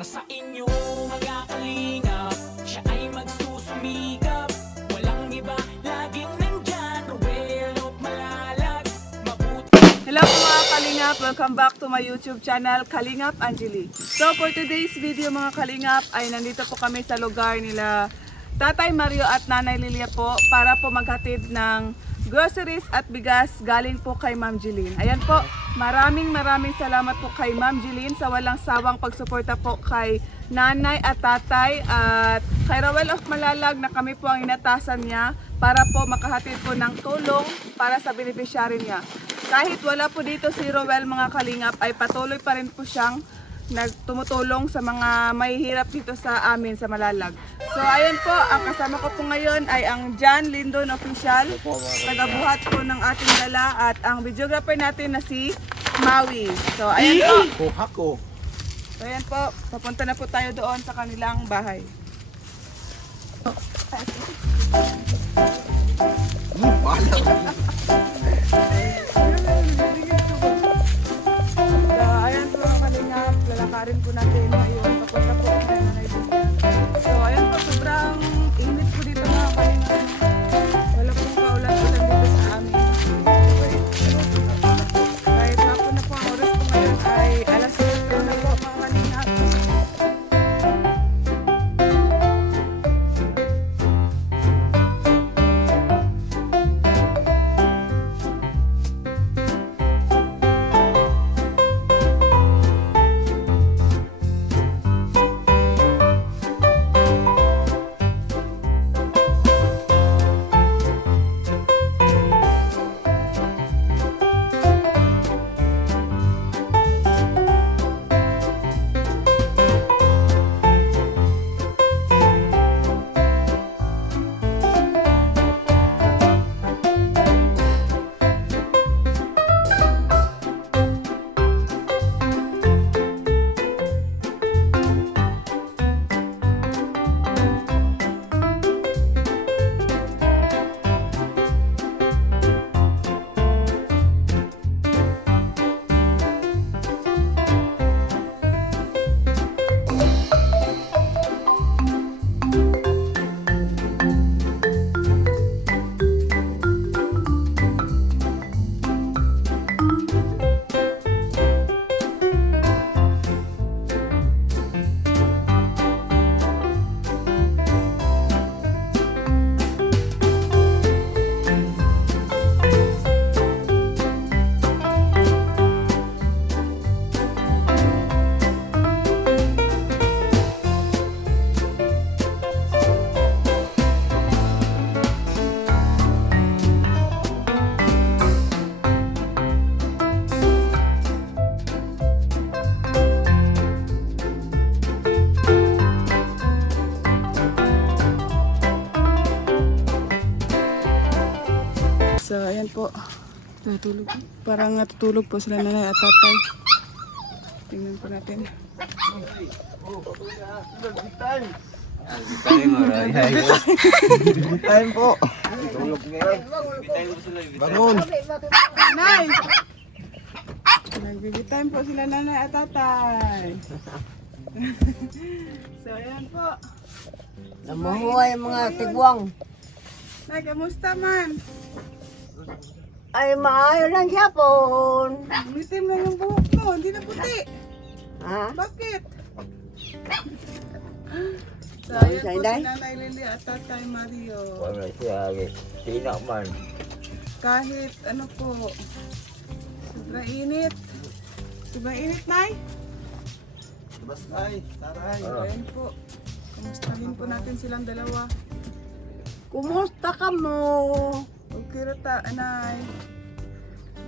para sa inyo mga kalingap. Siya ay magsusumikap, walang iba, laging nandyan. Ruel of Malalag, mabuti. Hello mga Kalingap! Welcome back to my YouTube channel, Kalingap Angeli. So for today's video mga Kalingap ay nandito po kami sa lugar nila Tatay Mario at Nanay Lilia po para po maghatid ng groceries at bigas galing po kay Ma'am Jeline. Ayan po, maraming salamat po kay Ma'am Jeline sa walang sawang pagsuporta po kay Nanay at Tatay at kay Ruel of Malalag na kami po ang inatasan niya para po makahatid po ng tulong para sa beneficiary niya. Kahit wala po dito si Ruel mga Kalingap ay patuloy pa rin po siyang tumutulong sa mga mahihirap dito sa amin sa Malalag. So ayan po, ang kasama ko po ngayon ay ang John Lindon Official, tagabuhat po ng ating dala at ang videographer natin na si Maui. So ayan po. So ayan po, papunta na po tayo doon sa kanilang bahay. So ayan po mga Kalingap, lalakarin po natin ngayon papunta po sa Nanay Lilia. So ayan po, sobrang init po dito mga Kalingap. Wala pong kaulan-ulan dito sa amin. Kahit hapon na po ang oras po ngayon ay alas 7 na po mga Kalingap. So ayan po, natutulog. Parang natutulog po sila Nanay at Tatay. Tingnan po natin. Time po. Bangun. Nanay! Nag-baby time po sila Nanay at Tatay. So ayan po. Namahuay mga tigwang. Nay, kamusta man? Ay, maayo lang siya po. Ulitin mo yung buhok mo, hindi na puti. Ha? Bakit? So ayan po si Inday? Nanay Lily at Tatay Mario. Wala siya. Tinak man. Kahit ano po, sobrang init. Sobrang init, Nay. Bastay. Taray. Ayan po. Kamustahin po natin silang dalawa. Kumusta ka mo? Okay rata, Anay.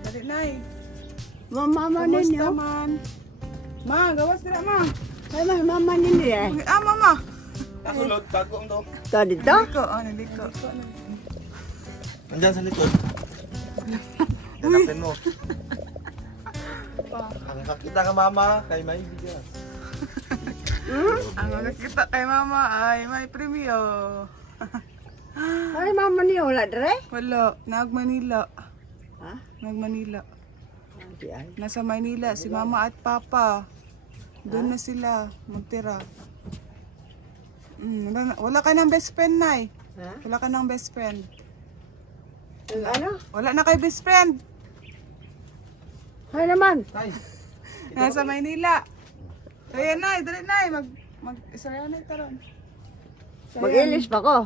Dali, Nay. Mama Kamusta ninyo? man? Ma, gawas nila, Ma. Ay, mama ninyo eh. Okay, Mama. Kasulod. Bagong to. Ito dito? Naliko, naliko. Nandyan sa likod. Hanapin mo. Ang kakita ka mama kay may bigas. Ang nakita kay Mama ay may premyo. Ay, mama niyo, wala dre? Wala, nag-Manila. Ha? Nag-Manila. Di ay. Nasa Manila si Mama at Papa. Doon na sila magtira. Wala ka ng best friend, Nay. Ha? Wala ka ng best friend. Ano? Wala na kay best friend. Hay naman. Tay. Nasa Maynila. So yan, Nay. Dali, Nay. Isaya na ito ron. Mag-ilis pa ko.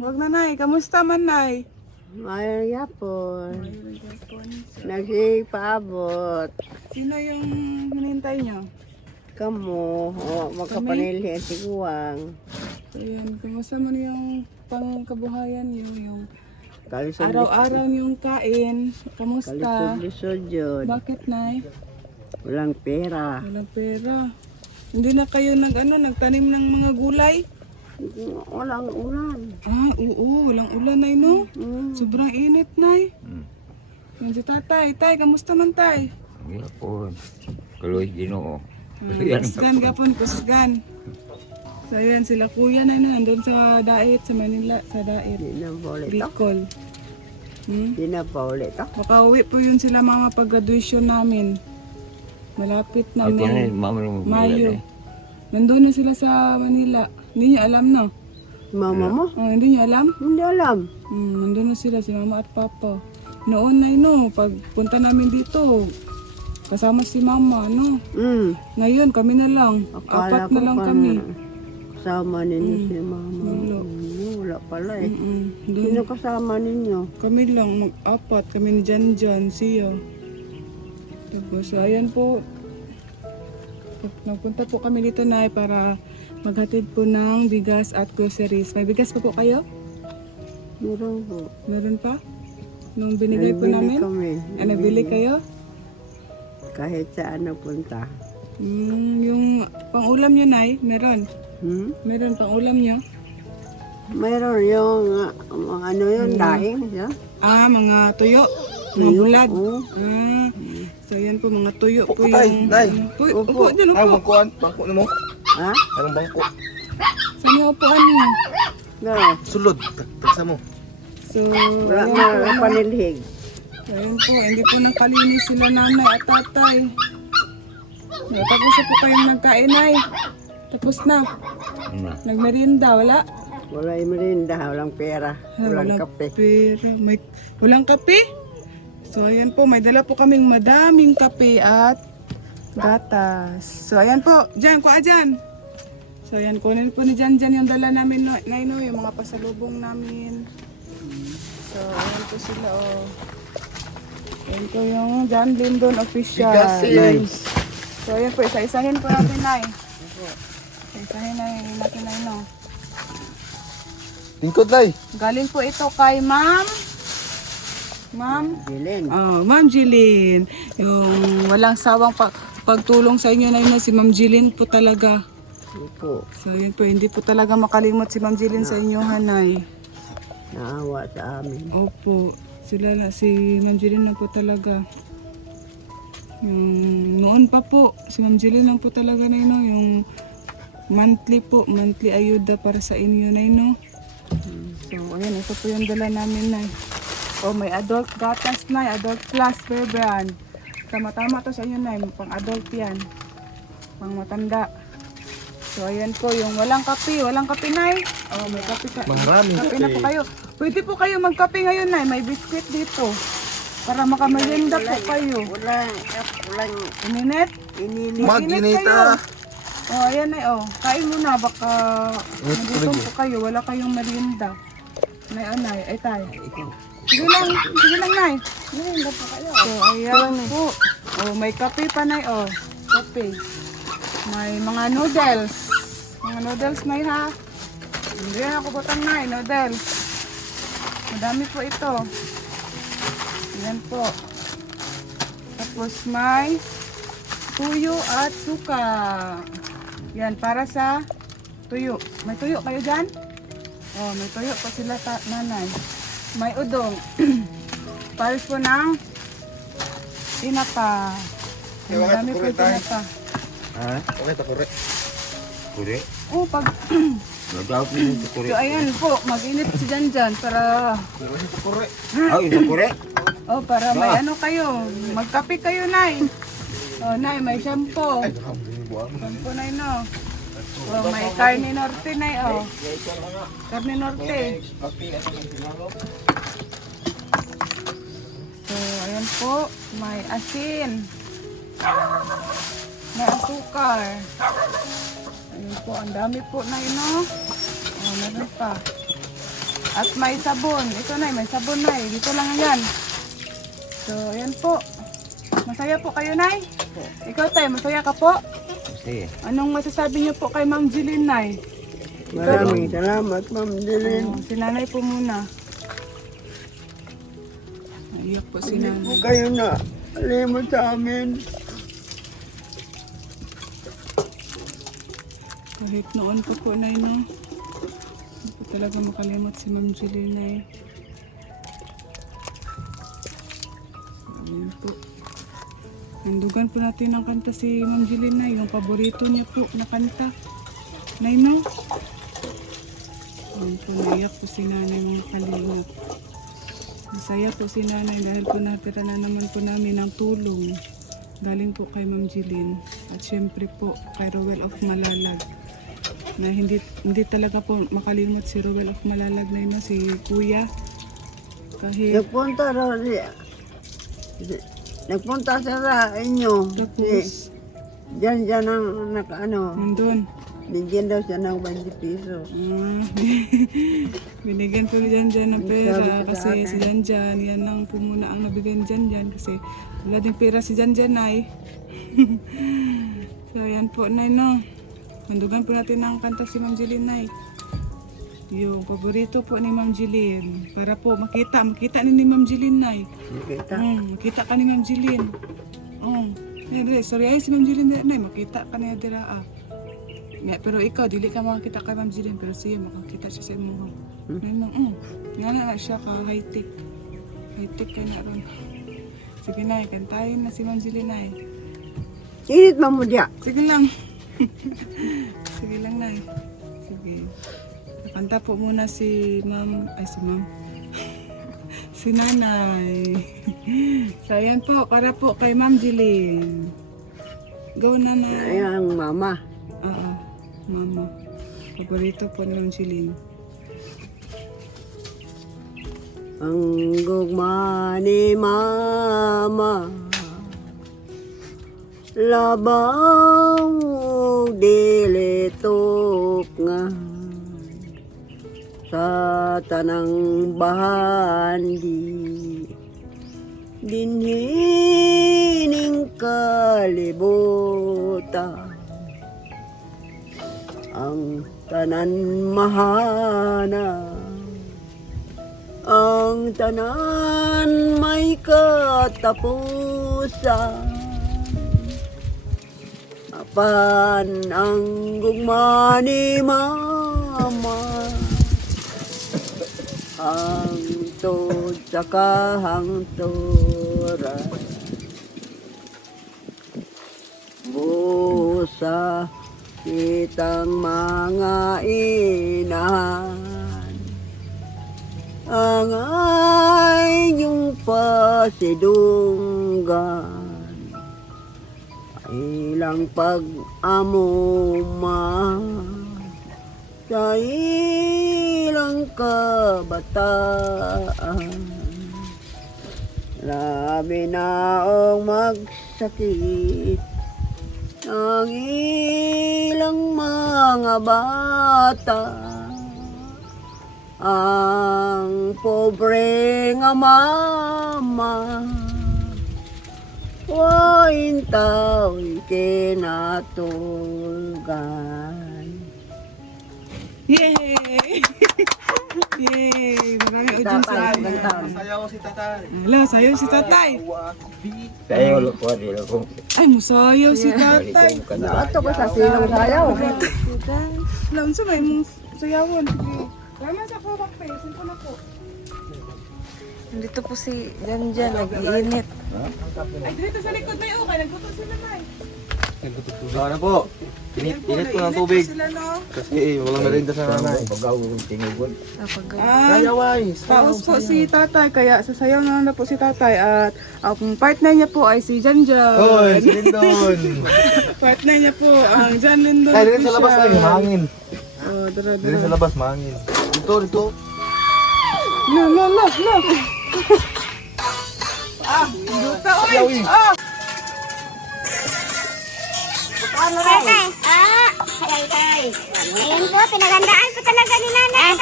Huwag na, Nay. Kamusta man, Nay? Mayroong yapon. Nagsipaabot. Sino yung hinintay nyo? Kamu. O, magkapanili at tiguang. So yan, kamusta man yung pangkabuhayan nyo? Yung Kalisod. araw-araw yung kain. Kamusta? Kalisod yun. Bakit, Nay? Walang pera. Walang pera. Hindi na kayo nagtanim ng mga gulay? Walang ulan. Oo, walang ulan, Nay, no? Sobrang init, Nay. Yan si Tatay. Tay, kamusta man, Tay? Yapon. Kaloy Ginoo. Kusgan, gapon, kusgan. So, ayan, sila kuya, Nay, na nandun sa Dait, sa Manila, sa Dait. Di na pa ulit to. Bicol. Di na pa ulit to. Makauwi po yun sila mga pag-graduation namin. Malapit na May. Mayo. Nandun na sila sa Manila. Hindi niyo alam, no? Mama mo? Hindi niyo alam? Hindi alam. Nandun na sila, si Mama at Papa. Noon, Nay, no, pagpunta namin dito, kasama si Mama, no? Ngayon, kami na lang. Akala Apat na ko lang pa kami. Kasama ninyo si mama. Wala. Wala pala eh. Doon Sino kasama ninyo? kami lang, mag-apat. Kami ni Janjan, siya. Tapos, ayan po. Nagpunta po kami dito, Nay, para maghatid po ng bigas at groceries. May bigas pa po kayo? Meron po. Meron pa? Nung binigay po Nagbili namin? kami. Nabili kayo? Kahit saan napunta. Yung pang-ulam nyo, Nay, meron? Meron pang-ulam nyo? Mayroon yung ano yun, daing. Yeah? Mga tuyo. Mga bulad. Oo. So yan po, mga tuyo po Upo, Tay, yung... Nay. Upo, dyan, upo. Bangkuan. Bangko na mo. Ha? Anong bangko? Saan yung upuan nyo? No. Sulod. Tagsa mo. So, Wala ayan na po, panilhig. Ayan po, hindi po nakalinis sila nanay at tatay. Tapos na po kayong nagkain, Nay. Tapos na. Nagmerienda, wala? Wala yung merinda, walang pera, walang kape. Pera. Walang kape? So, ayan po, may dala po kaming madaming kape at gatas. So, ayan po, dyan, kuha dyan. So, ayan, kunin po ni Jan yung dala namin, Nay, no, yung mga pasalubong namin. So, ayan po sila, oh. Ayan po yung John Lindon Official. Bigas, So, ayan po, isa-isahin po natin, Nay. Isa-isahin natin, Nay, no. Tingkod, Tay. Galing po ito kay Ma'am Bilin. Ma'am Jilin. Yung walang sawang pagtulong sa inyo na si Ma'am Jilin po talaga. Opo, So yun po, hindi po talaga makalimot si Ma'am Jilin sa inyo, Hanay. naawa sa amin. Opo, si Ma'am Jilin na po talaga. Yung noon pa po, si Ma'am Jilin lang po talaga na yun, yung monthly ayuda para sa inyo na yun. So ayan, ito po yung dala namin, Nay. Oh, may adult gatas, Nay, adult plus per brand. Tama-tama to sa inyo, Nay, pang adult yan. Pang matanda. So ayan po, yung walang kape, Nay. Oh, may kape ka. Maraming Kape na po kayo. Pwede po kayo magkape ngayon, Nay. May biskwit dito. Para makamerienda po kayo. Walang Ininit? inili. Mag-inita. Oh, ayan, Nay. Oh, kain muna. Baka nagutom po kayo. Wala kayong merienda. Nay, Nay. Ay, tayo. Sige lang, Nay. Merinda pa kayo. So, ayan po. Oh, may kape pa, Nay. Oh, kape. May mga noodles. Mga noodles, Nay, ha? Hindi na ako butang, Nay. Noodles. Madami po ito. Ayan po. Tapos may tuyo at suka. Yan, para sa tuyo. May tuyo kayo dyan? Oh, may tuyo pa sila, nanay. May udong. Pares po ng tinapa. Ang dami po tinapa. Ha? Okay, takure. Kure? Oh, pag... Nagawag mo yung takure. So, ayan po, mag-init si Janjan para... Takure. Ay, takure. Oh, para may ano kayo. Magkape kayo, Nay. Oh, Nay, may shampoo. Yan po na no. Oh, may carne norte na oh. Carne norte. So, ayan po. May asin. May asukar. Ayun po, ang dami po na no. Oh, meron pa. At may sabon. Ito na, may sabon na. Dito lang yan. So, ayan po. Masaya po kayo, Nay? Ikaw, Tay, masaya ka po? Sige. Anong masasabi niyo po kay Ma'am Jeline, Nay? Maraming salamat, Ma'am Jeline. Oh, si Nanay po muna. Naiyak po si Hindi Nanay. po kayo na alimot sa amin. Kahit noon pa po, Nay, no? Hindi po talaga makalimot si Ma'am Jeline, Nay. Ayan po. Nandugan po natin ng kanta si Ma'am Jeline, Nay. Yung paborito niya po na kanta. Nay, no? Ayan po, naiyak po si Nanay, mga kalingap. Masaya po si Nanay dahil po natira na naman po namin ng tulong. Galing po kay Ma'am Jeline. At syempre po kay Rowell of Malalag. Na hindi talaga po makalimot si Rowell of Malalag na yun, si Kuya. Kahit Nagpunta raw siya. Nagpunta siya sa inyo. tapos Diyan ang nakaano. nandun. Bigyan daw siya ng 20 piso. Binigyan po ni Janjan ng pera Sabi ko sa kasi akin. si Janjan, yan lang po muna ang nabigyan ni Janjan kasi wala din pera si Janjan, Nay. So yan po, Nay, no. Mandugan po natin ang kanta si Ma'am Jeline, Nay. Yung paborito po ni Ma'am Jeline. Para po makita ni Ma'am Jeline, Nay. Nakita. Makita ka ni Ma'am Jeline. Sorry ay si Ma'am Jeline, Nay. Makita ka niya dira, ah. Pero ikaw, dili ka makakita kay Ma'am Jeline, pero siya makakita siya sa imo. Nga na siya ka high-tech. High-tech ka na ron. Sige, Nay, kantahin na si Ma'am Jeline, Nay. Init ba mo diya? Sige lang. Sige lang, Nay. Sige. Kanta po muna si Ma'am, si Nanay. So, ayan po, para po kay Ma'am Jeline. Go, Nanay. Ayan, mama. Oo, Mama. Paborito po ni Ma'am Jeline. Ang gugma ni mama labang dilitok nga sa tanang bahandi dinhining kalibutan ang tanan mahana ang tanan may katapusan apan ang gugma ni mama ang tod sa kahangturan busa kitang mga inahan ang inyong pasidunggan ilang pag-amuma sa ilang kabataan labi na ang magsakit ang ilang mga bata ang pobre nga mama wain tao'y kinatulgan. Yay! Yay! Maraming audience sa amin. Sayaw si tatay. Hello, sayaw si tatay. Sayaw lo po dilo ko. Ay, musayaw si tatay. Ato ko sa silong sayaw. Alam sa may mong sayawon. Kaya sa ko bakpe, simpo na po. Nandito po si Janjan, nag-iinit. Ay, dito sa likod na yun. Nagputo sila na Ano po? Init po ng tubig. Sila, no? Kasi walang merinda sa nanay. Pagaw ko tingugon. Ay, paus po si tatay, kaya sasayaw na po si tatay at ang partner niya po ay si Janjan. Hoy, si Lindon. Partner niya po ang Jan Lindon. Ay, dito sa labas Official. tayo, mahangin. Oh, dara, Dito sa dara. labas, mahangin. Dito. No. Duta, oy! Ah! Tatay. Ayan po, pinagandaan po talaga ni nanay.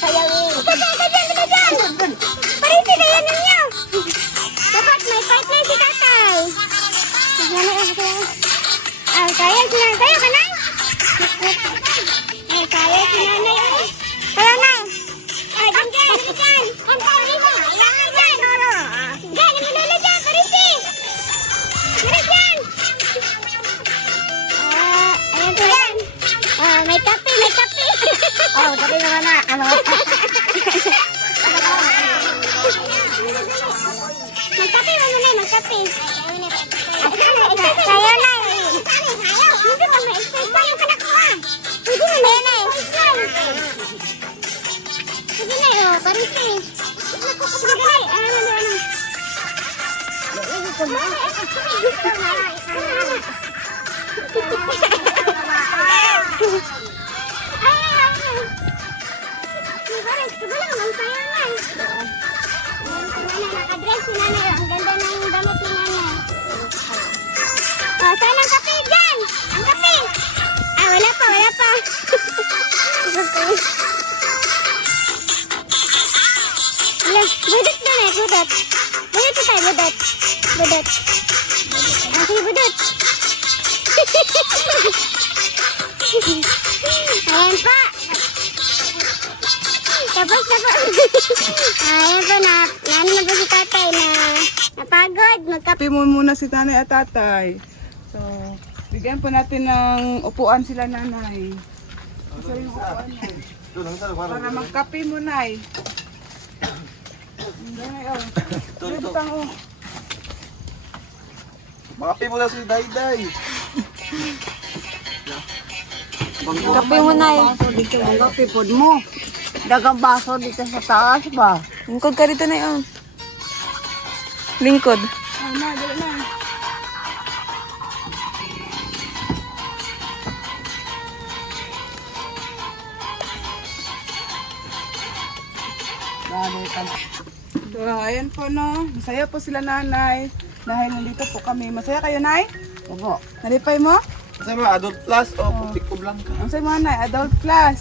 Sayawin. Ika dyan. Parisi kayo ninyo. Dapat may partner si tatay. Kaya si nanay. Kaya ka, nay? Kaya si nanay. Kaya, nay. Dyan. Ang parisi. Ilangan dyan. Dyan, imanala dyan. Parisi. Mara dyan. Ayan po yan. May kape. Kape naman na. Magkape mo muna, magkape. Sayo na. Hindi mo ma-express pa yung kanak mo. Hindi mo ma-express. Sige na, parisi. Sige na, Nakadress si nanay. Ang ganda ng damit ni nanay. Saan ang kape dyan? Ang kape. Wala pa. Budot na na, budot. Budot po tayo, budot. Sige, budot. Ayan pa. Tapos. Ayan po na. Nano na po si tatay na napagod. Kape mo muna si nanay at tatay. So, bigyan po natin ng upuan sila nanay. Isa yung upuan nay. Para magkape mo nay. Nanay, oh. Butang, oh. Makapi mo na si Dayday. Kape mo, nay. Dito ang kape po mo. Dagang baso dito sa taas ba? Lingkod ka dito, nay. Lingkod. Ay, na, dali na. So, ayan po no. Masaya po sila nanay. Dahil nandito po kami. Masaya kayo, nay? Opo. Nalipay mo? Kasi mga adult plus o putik ko blanca. Ang sa'yo mga nay, adult class.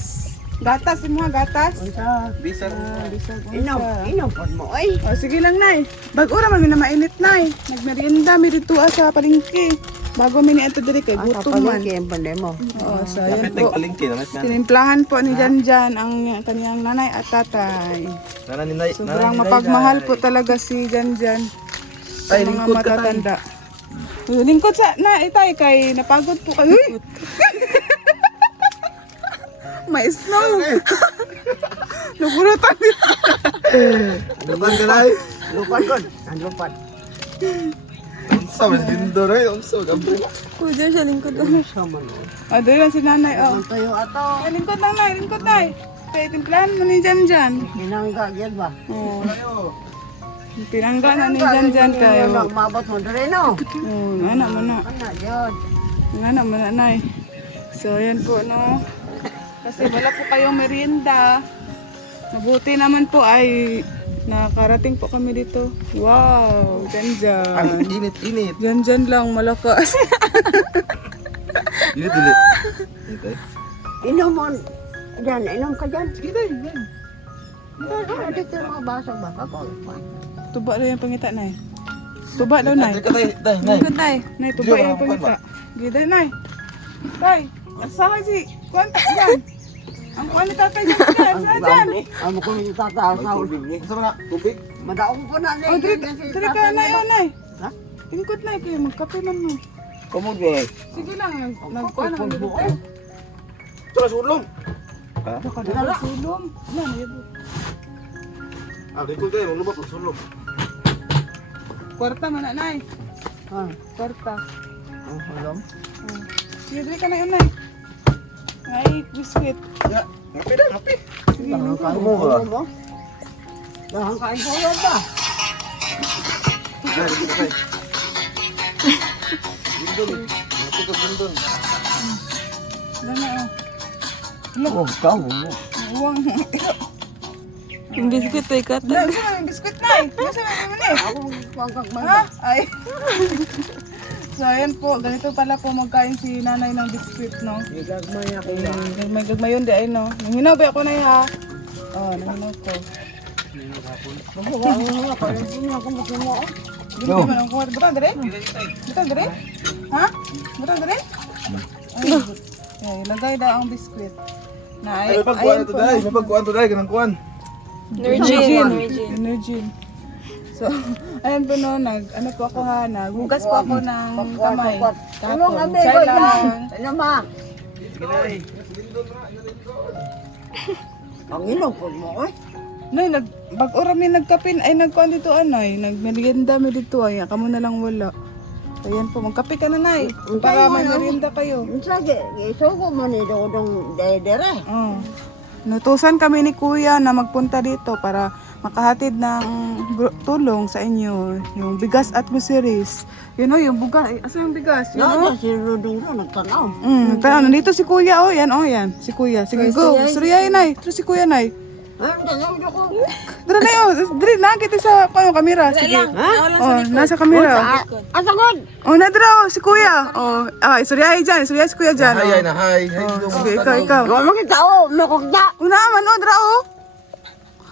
Gatas, yung mga gatas. Bisa. Bisag Inom po mo ay. O, sige lang, nay. Bag-ura man, na mainit, nay. Nagmerienda, mi dito sa palengke. Bago mi ni ito diri kay gutom man. Kapag yung panday mo. Oo, so ayan Kapit po. nagpalingki. Namit nga. Tinimplahan po ni Janjan ang kaniyang nanay at tatay. Sobrang mapagmahal po talaga si Janjan sa Tay, mga lingkod ka, tay. matatanda. Lingkod sa na itay kay napagod po kayo. May snow. Nagurutan nila. Lupan ka na eh. Lupan ko. Ang lupan. Ang sa, mas lindo na eh. Ang sa, gabi na. Kuya, siya lingkod. Sama no. O, doon lang si nanay. O, Ang tayo ato. lingkod lang, nay. Lingkod, nay. Kaya timplahan mo ni Janjan. Binangga yan ba? O, pinangga na ni Janjan kayo. Mabot mo dali no. O, nana mo na. Ano yun? Nana mo na, nay. So, ayan po, no. Kasi wala po kayong merienda. Mabuti naman po ay nakarating po kami dito. Wow, Janjan. Init. Janjan lang, malakas. Init. Inom mo. Diyan, inom ka dyan. Sige tayo, yan. Ano dito yung mga baso ba? Ako. Tuba daw yung pangita, nay. Tuba daw, nay. Tay, tay, nay. Lingkod, nay. Nay, tuba yung pangita. Gida, nay. Tay, asawa si Kwanta, yan. Ang kuwan ni tatay dyan, saan dyan? Ano ko yung tataas na Sa mga tubig. Madaong po na O, diri ka, nay, o, nay. Ha? Ingkot, nay, kayo magkape man mo. Kumod eh. Sige lang, nagkuhan ang dito. Ito na sulong. Ha? Nakadala sulong. Wala na yun. Kikul kayo. Lumot ang sulong. Kwarta man na, nay. Ah. Kwarta. Sige, dali ka na yun, Nay. Ay, biskuit. Ya, ngapi dah, ngapi. Kain Mo ba? mo. Dahan kain ko yan ba? Dai, dai. Bindon. Ngapi ka bindon. Dali na, Oh, kamu. Uwang. Yung biscuit ay kat. Dali, saan yung biskuit, Nay? Nasa mo ni? Ako pangkak Ha? man. Ay. So, ayan po. Ganito pala po magkain si nanay ng biskuit, no? Igagmay ako yan. Gagmay yun di ay, no? Nanghinaw ba ako na ha? Oh, nanghinaw ko. Wala ko na ako mo. Hindi man ang kuha. Butang dire? Butang dire? Ha? Butang dire? Ay, ilagay daw ang biskuit. Na, Ay, pagkuan to dai, may pagkuan to dai, kanang kuan. Energy. So, ayan po no, ano po ako ha, naghugas po ako ng kamay. Tulong Tapos, abi ko chai yan. lang. Ano ma? Ang ilong po mo eh. Nay, bag-ora mi nagkapin, ay nagkuhan dito anay, nagmerienda mi dito ay, kamo na lang wala. Ayan po, magkape ka na nay, para may merienda kayo. Sige, isuko mo ni Dodong Dedere. Oh. Nutusan kami ni Kuya na magpunta dito para makahatid ng tulong sa inyo, yung bigas at groceries. Yun o, yung bugas. Asa yung bigas? Yun o. Nada si Dodong na nagtanaw. Tanaw, nandito si Kuya o. Yan o, yan. Si Kuya. Sige, go. Surya nay. Ito si Kuya nay. Ano tanaw ko? Dara na yun. Dara na kita sa kamera. Sige. Oh, nasa kamera. Asagod! Oh, nadra o. Si Kuya. Oh, surya dyan. Surya si Kuya dyan. Ay, Oh. na hi. Oh, sige, ikaw. Wala makita o, makukda. Una man o, dra o.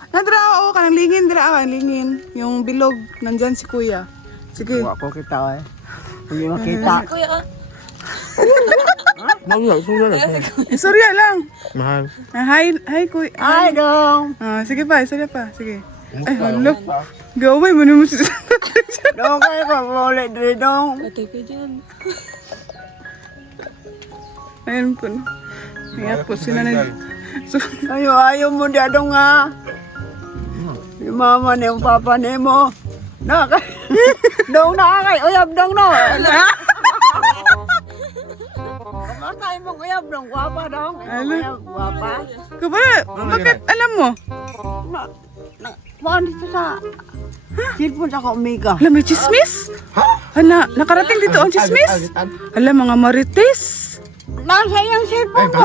Nadra o, kanang lingin, dra kanang lingin. Yung bilog, nandyan si Kuya. Sige. Wala ko kita eh. Hindi makita. Kuya, Surya lang. Mahal. Hi, Kuya. Ay, dong. Sige pa, sige. Ay, halo. Gaway mo naman si Dong kayo ka, ulit dre dong. patay ka dyan. Ayun po. Iyak po sila na. So, Ayaw mo dadong nga. Yung mama ni yung papa ni mo. Nakakay. Dong nakakay. Uyab dong no. Kamatay mong uyab dong. Guwapa dong. Uyab, guwapa. kabala, bakit alam mo? Paano dito sa... Silpon ako umiga. Alam, may chismis? Hala, nakarating dito ang chismis? Hala, mga marites. Nasa iyang silpon ko.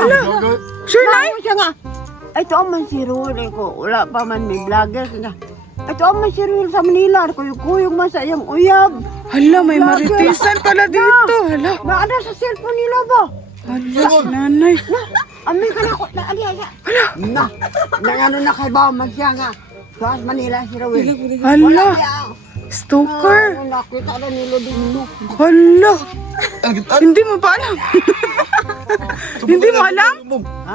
Sure, Nay? Nako siya nga. Ito ang man si Ruel ko. Wala pa man may vlogger. Ito ang man si Ruel sa Manila. Kuyong man sa iyang uyab. Hala, may maritesan pala dito. Hala, Naada sa cellphone nila ba? hala, si nanay. Ami ka na ko. Naaliya. Na. Nangano na kay Bauman siya nga. Sa Manila si Ruel. Hala, stalker. Nakita na nilo dito. Hala, hindi mo pa alam. Hindi mo alam?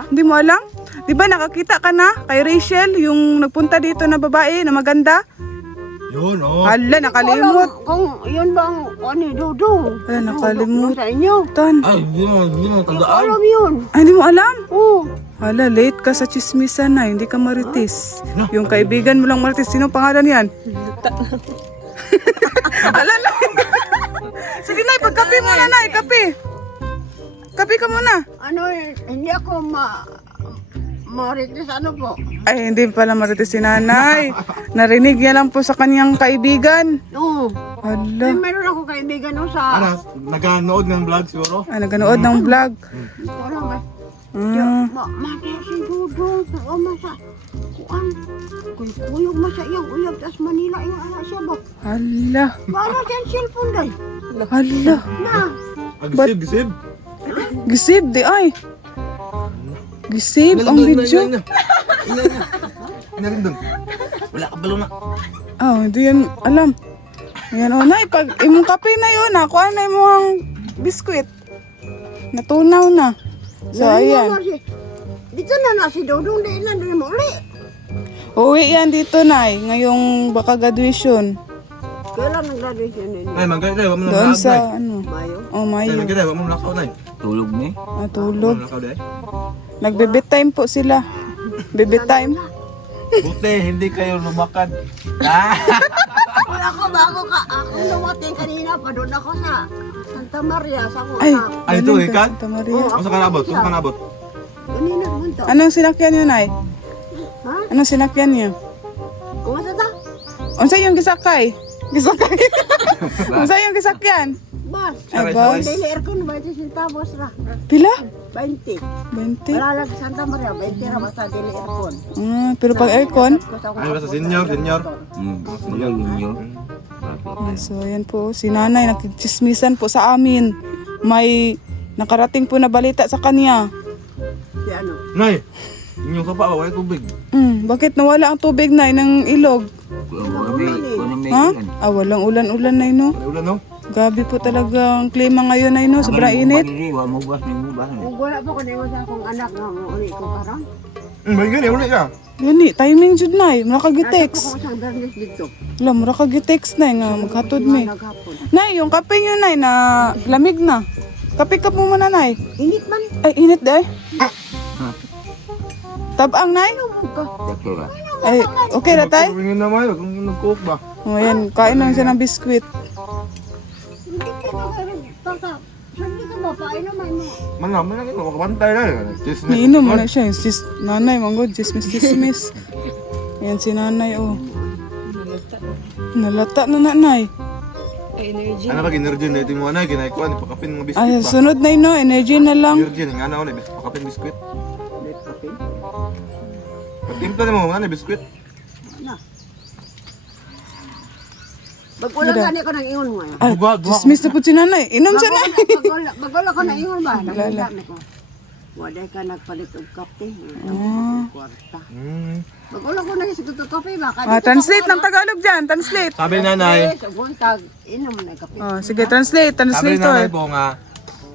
Hindi mo alam? Di ba nakakita ka na kay Rachel, yung nagpunta dito na babae na maganda? Yun, oh. Hala, nakalimot. Kung yun bang ano Dudong. Hala, nakalimutan. Sa inyo. Ay, yun, tandaan. Alam yun. Ay, hindi mo alam? Oo. Hala, late ka sa chismisan na, hindi ka maritis. Yung kaibigan mo lang maritis, sino pangalan yan? Hala na. Sige na, pagkape muna na, kape. Kape ka muna. Ano hindi ako marites ano po. Ay, hindi pala maritis si nanay. Narinig niya lang po sa kanyang kaibigan. Oo. Hala. Meron ako kaibigan no sa... Ano, naganood ng vlog siguro? Ay, naganood ng vlog. Wala ba? Mm. Mati si Dudong. Sama sa... Kuan. Kuyog mo sa iyang uyab. Tas Manila yung anak siya ba? Hala. Paano siya cellphone day? Hala. Na. Gisib. Gisib, di ay. Gisib ang video. Ina rin dun. Wala ka balo na. Oh, hindi yan alam. Ayan, oh, nay, pag imong kape na yun, nakuha na imong biskwit. Natunaw na. So, ayan. Dito na si Dudong. Di na doon mo uli. Uwi yan dito, nay, ngayong baka graduation. Kailan nag-graduation din? Ay, magkaya, wala mo nang Doon lakas, sa, Nay. ano, Mayo. oh, Ay, Mayo. magkaya, wala mo nang lakaw, Nay. Tulog ni? Natulog. Lakaw, Day. Nagbe-bed time po sila. Bebe time. Buti, hindi kayo lumakad. Wala ko bago ka. Ako lumating kanina pa doon ako sa Santa Maria sa ko. Ay, Ay, ito, galing ka, ikan? Santa Maria. Ano sa kanabot? Ano sa kanabot? Ganina man to. Anong sinakyan niyo, Nay? Ha? Anong sinakyan niyo? Kung sa ta? Unsa yung gisakay? Gisakay? Unsa yung gisakyan? Bas. Ay, Saray, boss. Daily aircon 20 centavos ra. Pila? 20. 20? Wala lang Santa Maria, 20 ra basta daily aircon. Pero pag aircon? Ano ba sa senior? Senior? So, ayan po, si nanay nakichismisan po sa amin. May nakarating po na balita sa kanya. Si ano? Nay! Inyong sopa ba? Wala tubig. Bakit nawala ang tubig, Nay, ng ilog? Ha? Walang ulan-ulan, Nay, no? Wala ulan, no? Gabi po talaga ang klima ngayon, Nay, no? Sobrang init. Kung wala pa ko na sa akong anak nga mo uli ko karon. May ganyan, ulit ka. Gani, timing jud, Nay. Mura ka Ako gitext. isang bernes dito. Wala, mura ka gitext, Nay, nga maghatod mi. Naghapon. Nay, yung kape nyo, Nay, na lamig na. Kape ka po muna, Nay. Init man. Ay, init, day. Tabang, Nay. Ay, okay na, Tay? Tingin naman, huwag kang nag-cook ba? O, yan, kain lang siya ng biskwit. Hindi ka na karon. Tata. Hindi ka ba painom mo? Manang ito, makabantay na. Chismis. Niinom mo na siya. Nanay, manggod, chismis. Yan si nanay, oh. Nalata na nanay. Ano ka, energy na ito yung mga na, ginaikuan, ipakapin mga biskuit Ay, ba? sunod na no, energy na lang. Energy, nga na ulit, pakapin biskuit. Pagtimpla na mo, mga na, biskuit. Bagulang gani ko nang ingon mo. Ay, chismis na po si nanay. Inom siya na. Bagulang ko nang ingon ba? Nagdami ko. Waday ka nagpalit og kape. Kwarta. Bagulang ko nang isig og kape ba? Translate ng Tagalog dyan, translate. Sabi ni nanay, Sa buntag, inom na kape. Sige, translate, sabi ni nanay translator. po nga,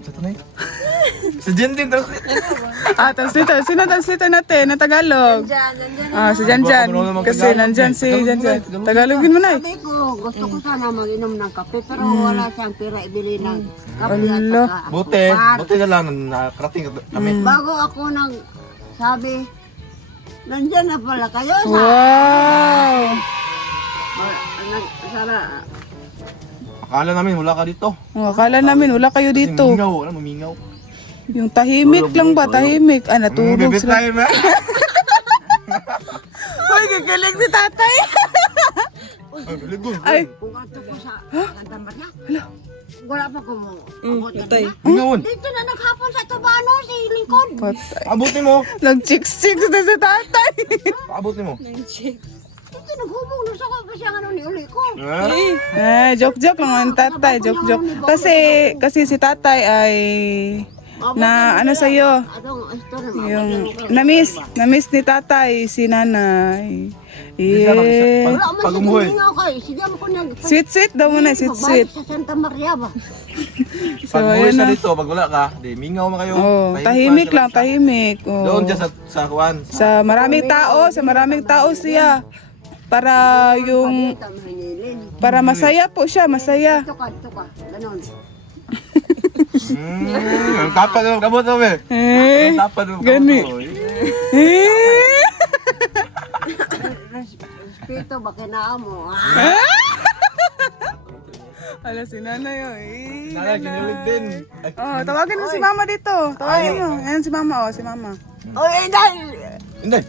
sa tunay? Si Jen din, Translator. Sino translator natin ng Tagalog? Si Janjan. Kasi nandyan si Janjan. Tagalogin mo na. Sabi ko, gusto ko sana mag-inom ng kape pero wala siyang pera ibili ng kape at Ala. saka Buti, asukar. buti na lang, nakarating kami. Bago ako nang sabi, nandyan na pala kayo sa... Wow! Sana, Akala namin, wala ka dito. Akala namin wala kayo dito. Mingaw, wala, mamingaw. Yung tahimik lang ba? Tahimik. Natulog Bibit sila. tayo ba? Uy, kagaling si tatay. Ay, kung ato ko sa Santa Maria, wala pa ko mo. patay. Mingawon. Dito na naghapon sa Tubano, si Lingkod. Patay. Abutin mo. Nag-chicks-chicks na si tatay. Abutin mo. Dito naghubog na sa ko pa siya ano ni uli ko. Joke-joke lang ang tatay. Joke-joke. Kasi si tatay ay na ano sa'yo. Anong istorya Yung na-miss ni tatay si nanay. Yeah. wala man Pag siya umuwi. gingaw kay. Sige mo ko nag... Sweet-sweet daw muna, sweet-sweet. Sa Santa Maria ba? So, Pag buhay ayan sa na. dito, pag wala ka, di mingaw mo kayo. Oh, tahimik lang, tahimik. Oh. Doon dyan sa kuwan. Sa maraming tao siya. Para yung Ito mahingilin. para masaya po siya, masaya. Ito ka. Ganon. Ang tapad mo, kabot mo eh. Ang tapad mo, gani. kabot mo. Respeto ba kinaa mo? Ala si nanay oh. Nala, ginilig din. Ay, Tawagin mo si mama dito. Tawagin mo. Ayan si mama, si mama. Oy, Inday! Hindi.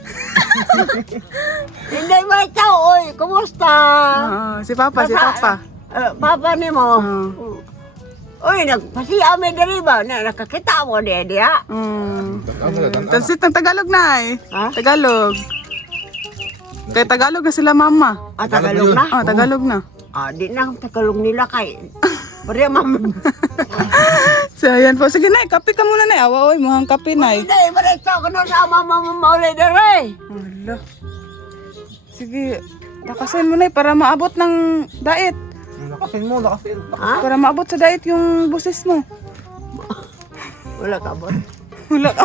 Inday ba ikaw? Oy, kumusta? Si papa. Papa ni mo. Oy, nagpasiya may dali ba? Nakakita mo diya. Tansit ng Tagalog na Ha? Tagalog. Kay Tagalog na sila mama. Tagalog na? Tagalog na. Di na ang tagalog nila kay. Pare, mama. So, ayan po. Sige, Nay. Kape ka muna, Nay. Awa, oy. Muhang kape, Nay. Inday, pare, ikaw ko na sa mama mo maulay dere. Ala. Sige. Lakasin mo, Nay, para maabot ng diet. Lakasin mo, lakasin. Para maabot sa diet yung busis mo. Wala ka ba? Wala ka.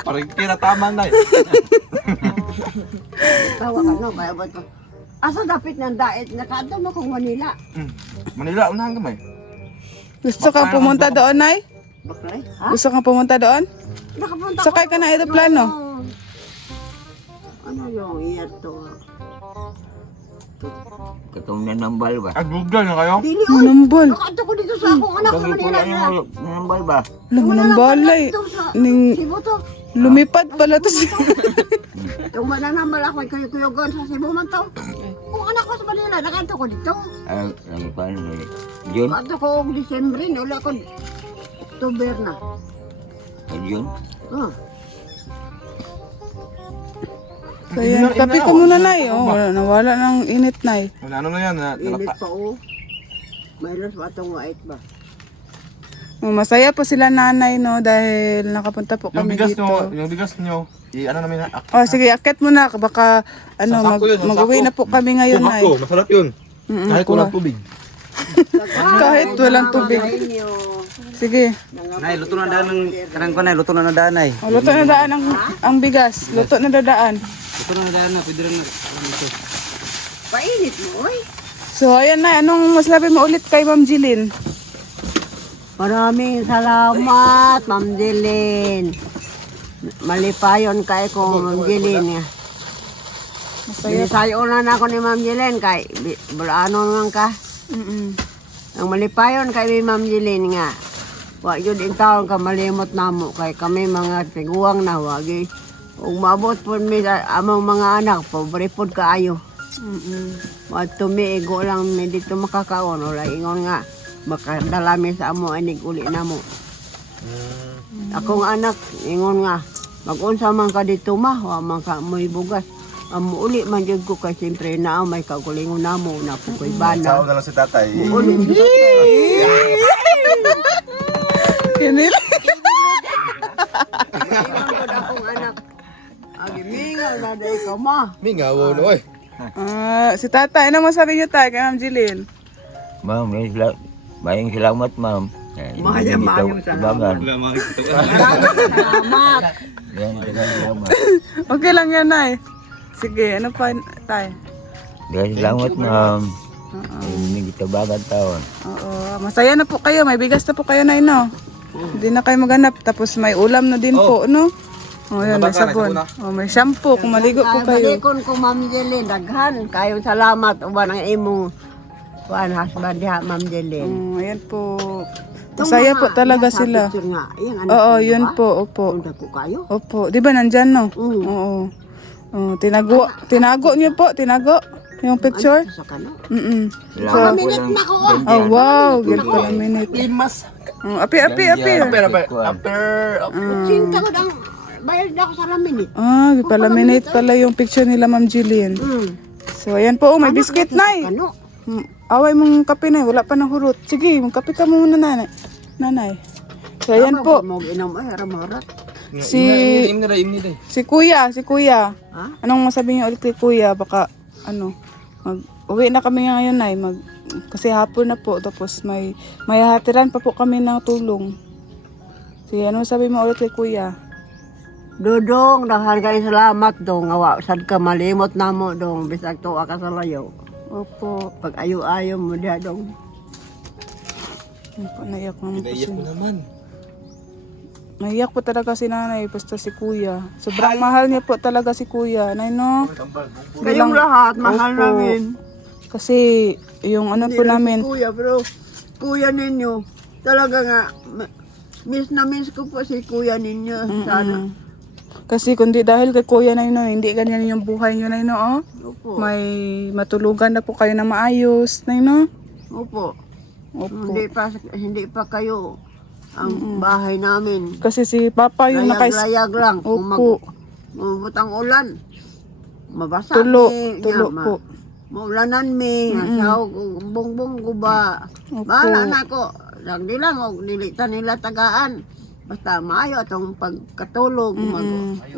Parang kira tama na eh. Tawa ka no, kaya ba ito? Asa dapit ng daet? Nakadto mo kung Manila. Manila, unahan kamay. Gusto kang pumunta doon, Nay? Baklay? Ha? Gusto kang pumunta doon? Nakapunta Sakay ka na aeroplano. Ano yung year to? Katong nanambal ba? Agugdan na kayo? Dili oy. Manambal. Nakaadto ko dito sa akong anak sa Kami Manila. pula niyo nanambal ba? Alam mo nang balay. Ning Cebu to. lumipad pala to si... Yung mananambal ako ay kuyog-kuyogon sa Cebu man to. Kung anak ko sa Manila, nakaadto ko dito. Ang paano eh? Yun? Nakaadto ko og Disyembre, wala ko October na. Yun? Kaya kape ka muna nay. Oh, nawala ng init nay. Ano na yan? Init pa o. Mayroon pa itong white ba? Oh, masaya po sila nanay no dahil nakapunta po Yung kami bigas dito. nyo, yung bigas nyo, ano namin na? Oh, sige, akit mo na baka ano Sasako yun, mag-uwi sasako. na po kami ngayon nay. Ako, masarap yun. Kahit kuha. walang tubig. Kahit walang tubig. Sige. Nay, luto na daan ng kanang ko nay, luto na daan nay. Oh, luto na daan ang bigas. Luto na dadaan. Luto na daan na, pwede rin na. Painit mo, oy. So, ayan na. Anong masabi mo ulit kay Ma'am Jilin? Maraming salamat, Ma'am Jilin. Malipayon kay ko, Ma'am Jilin. Masaya. Sinasayo na ako ni Ma'am Jilin kay bulano naman ka. Ang malipayon kay Ma'am Jilin nga. Wa yun in taon ka malimot namo kay kami mga tiguang na wagi. Ug maabot po mi among mga anak pobre pod kaayo. Wa tumiigo lang mi dito makakaon wala ingon nga makadala mi sa amo anig uli namo. Akong anak ingon nga mag-unsa man ka dito ma wa man ka moy bugas. Amo uli man jud ko kay siyempre naa may kagulingon namo na po koy bana. Sao na lang si tatay. Uli Kinil. Ingon ko na akong anak. Agi mingaw na day ka ma. Mingaw, oy. Si tatay, ano masabi niyo tayo kay Ma'am Jilin? Ma'am, maayong salamat ma'am. Maayong salamat. salamat. Salamat. Yan, salamat. Okay lang yan nay. Sige, ano pa tayo? Salamat ma'am. Hindi kita bagat taon. Oo, masaya na po kayo. May bigas na po kayo nay no. Hindi na kayo maghanap. Tapos may ulam na din po, no? Oh, yan, may sabon. Oh, may shampoo. Kung maligo po kayo. Balikon ko Ma'am Jelly, daghan. Kayong salamat. Uban ang imong husband diha, Ma'am Jelly. Ayan po. Masaya po talaga sila. Oo, yun po. Opo. Punta ko kayo. Opo. Di ba nandyan, no? Oo. Oh, tinago niyo po. Tinago. Yung picture. Sa kano. Salamat po lang. Oh, wow. Good pala minute. Limas. Api. After. Cinta ko dang bayad ako sa laminit. Pala-minute pala yung picture nila Ma'am Jillian. So, ayan po. May biscuit, nay. Kano? Away mong kape na, wala pa ng hurot. Sige, magkape ka muna nanay. So ayan po, Mo inom ay ramarat. si kuya. Ha? Anong masabi niyo ulit kay kuya? Baka uwi na kami ngayon nay, kasi hapon na po, tapos may hatiran pa po kami ng tulong. Sige, anong sabi mo ulit kay kuya? Dodong, daghan kayo salamat dong. Awa, sad ka malimot namo dong. Bisag tuwa ka sa layo. Opo. Pag ayo-ayo mo diha dong. Naiyak naman po Naiyak siya. mo naman. Naiyak po talaga si nanay, basta si kuya. Sobrang mahal niya po talaga si kuya. Nay, no? Kayong lahat, mahal Opo. namin. Kasi yung ano po Hindi lang namin, si kuya, pero kuya ninyo, talaga nga, miss na miss ko po si kuya ninyo. Sana. kasi kundi dahil kay kuya na yun, hindi ganyan yung buhay nyo na yun, oh. Opo. May matulugan na po kayo na maayos, na yun, Opo. Opo. Hindi pa kayo ang bahay namin. Kasi si Papa yung Layag-layag lang. Kung Opo. magbutang ulan, mabasa Tulo mi. po. Maulanan mi. Asaw, bongbong guba. Opo. Bahala na ko. Hindi lang, nilita nila tagaan. Basta maayo atong pagkatulog.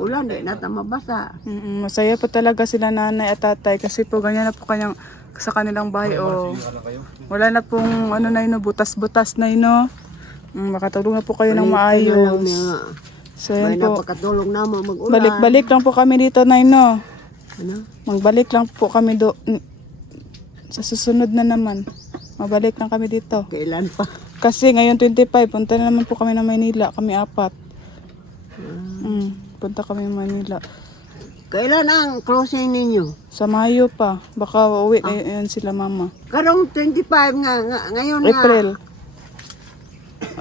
Ulan, di na ta mabasa. Masaya po talaga sila nanay at tatay kasi po ganyan na po sa kanilang bahay, oh. Wala na pong ano na yun, butas-butas na yun, no? Makatulong na po kayo ng maayos. So May yan po. napakatulog na mo mag-ulan. Balik-balik lang po kami dito, Nay, no? Ano? Magbalik lang po kami sa susunod na naman. Mabalik lang kami dito. Kailan pa? Kasi ngayon 25, punta na naman po kami ng Maynila. Kami 4. Punta kami ng Manila. Kailan ang closing ninyo? Sa Mayo pa. Baka uuwi na yun sila mama. Karong 25 ngayon nga. April.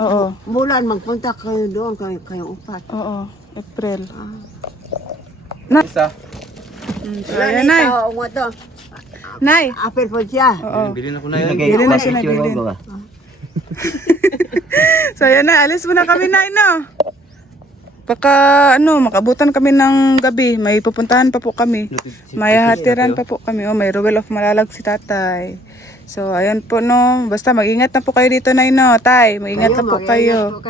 Oo. Bulan, magpunta kayo doon, kayo upat. Oo. April. Isa. So, ayan, Nay. Nga to. Nay. Apel po siya. Oo. Bilhin ako na yun. Bilhin na siya, bilhin. So, ayan na. Alis muna kami, Nay, no? Baka, makabutan kami ng gabi. May pupuntahan pa po kami. May hatiran pa po kami. May Ruel of Malalag si tatay. So, ayan po, no. Basta mag-ingat na po kayo dito, Nay, no? Tay, mag-ingat na po kayo.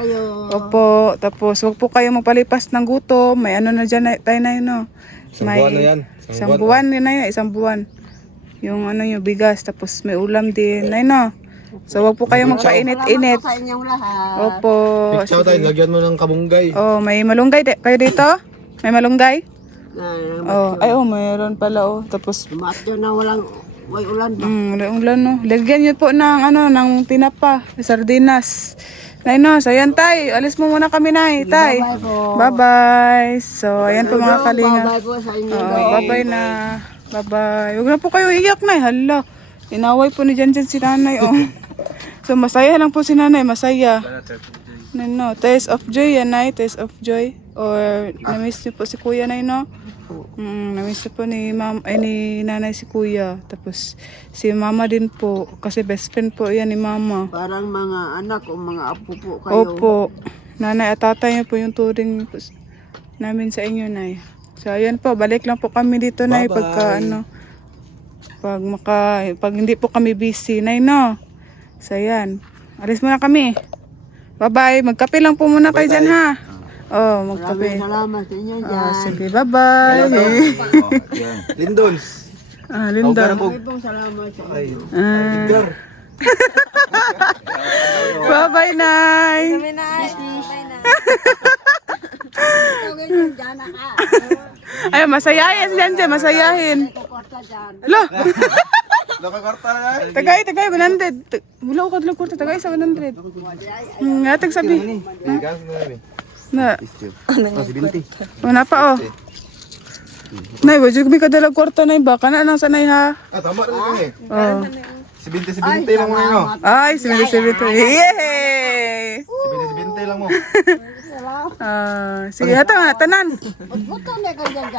Opo. Tapos, huwag po kayo magpalipas ng gutom. May ano na dyan, Tay, Nay, no? Isang buwan na yan. Isang buwan yun, Nay, isang buwan. Yung yung bigas. Tapos, may ulam din, Nay, no? So, wag po kayo magpainit-init. Sa inyong lahat. Opo. Ikaw tayo, lagyan mo ng kabunggay. Oh, may malunggay kayo dito? May malunggay? Na, Oh, mayroon pala, oh. Tapos, Matyo na walang may ulan ba? wala ulan, no. Lagyan niyo po ng, ng tinapa, sardinas. Nay, no, so ayan, Tay. Alis mo muna kami, Nay, Tay. Bye po. Bye-bye. So, ayan po mga kalinga. Bye po sa inyo. Bye-bye na. Bye-bye. Huwag na po kayo iyak, Nay. Hala. Inaway po ni Janjan si Nanay, oh. So, masaya lang po si Nanay. Masaya. No, taste of joy yan, Nay. Taste of joy. Or, namiss niyo po si Kuya, Nay, no? Namiss niyo po ni Nanay si Kuya. Tapos, si Mama din po. Kasi best friend po yan ni Mama. Parang mga anak o mga apo po kayo. Opo. Nanay at tatay niyo po yung turing po namin sa inyo, Nay. So, ayan po. Balik lang po kami dito, Nay. Pagka, pag hindi po kami busy, Nay, no? So, ayan. Alis muna kami. Bye-bye. Magkape lang po muna kayo dyan, ha? Oh, magkape. Maraming salamat sa inyo dyan. Sige, bye-bye. Lindons. Linda. Maraming pong salamat sa inyo. Edgar. Bye-bye, Nay. Tawagin yung dyan ka. Ay, masayahin si Janjan, masayahin. Kukorta dyan. Lo! Nakakarta na yan. Tagay, 100. Bulaw ko dalang kwarta, tagay sa 100. Ngatag sabi. Gas na yan eh. Na, Si Binti. wala pa, oh. Nay, wajud mi kadalag kwarta, Nay. Baka na nang sanay, ha? Tama na yan eh. Oh. Si Binti lang mo yun. Ay, sibilit. Yay! Si Binti lang mo. Sige, hata nga, tanan. Buto na kayo dyan.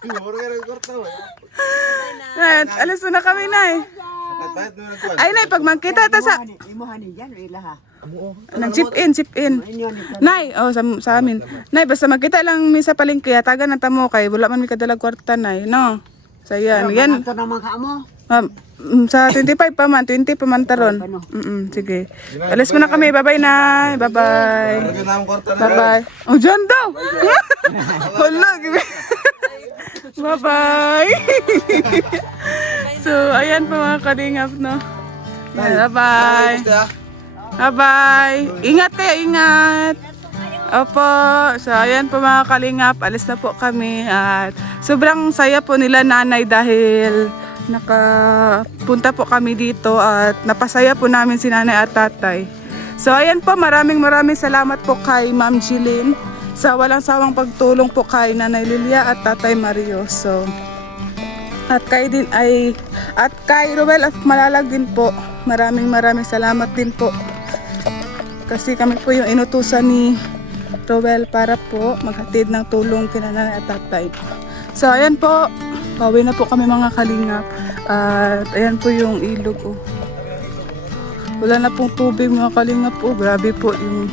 Puro ka rin korta. Nay, alis mo na kami, Nay. Kahit mo nagkuhan. Ay, Nay, pag magkita ta sa... Imuhanin dyan, ila ha. Nang chip in. Nay, sa amin. Nay, basta magkita lang mi sa palengke, taga na tamo kay wala man mi kadalag kwarta, Nay, no? So yan. Ito naman ka mo. Sa 25 pa man, 20 pa man taron. Sige. Alis mo na kami. Bye-bye, Nay. Bye-bye. Lagyan na ang korta na. Bye-bye. Oh, dyan daw. Hala. Bye-bye. So, ayan po mga kalingap, no? Yan, bye-bye. Bye-bye. Ingat kayo, ingat. Opo. So, ayan po mga kalingap. Alis na po kami. At sobrang saya po nila Nanay dahil nakapunta po kami dito at napasaya po namin si Nanay at Tatay. So, ayan po. Maraming salamat po kay Ma'am Jilin sa walang sawang pagtulong po kay Nanay Lilia at Tatay Mario. So, at kay Ruel of Malalag din po. Maraming salamat din po. Kasi kami po yung inutusan ni Ruel para po maghatid ng tulong kina Nanay at Tatay. So, ayan po. Pauwi na po kami mga kalingap. At ayan po yung ilog. Oh. Wala na pong tubig mga kalingap. Oh. Grabe po yung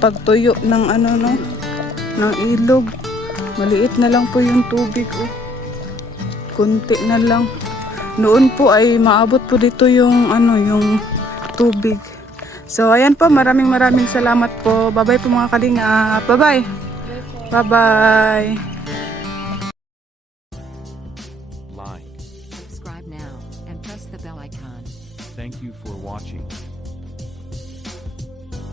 pagtuyo ng ng ilog. Maliit na lang po yung tubig. Oh. Kunti na lang. Noon po ay maabot po dito yung yung tubig. So ayan po, maraming salamat po. Bye-bye po mga kalingap. Bye-bye. Bye-bye. Like, Subscribe now and press the bell icon. thank you for watching.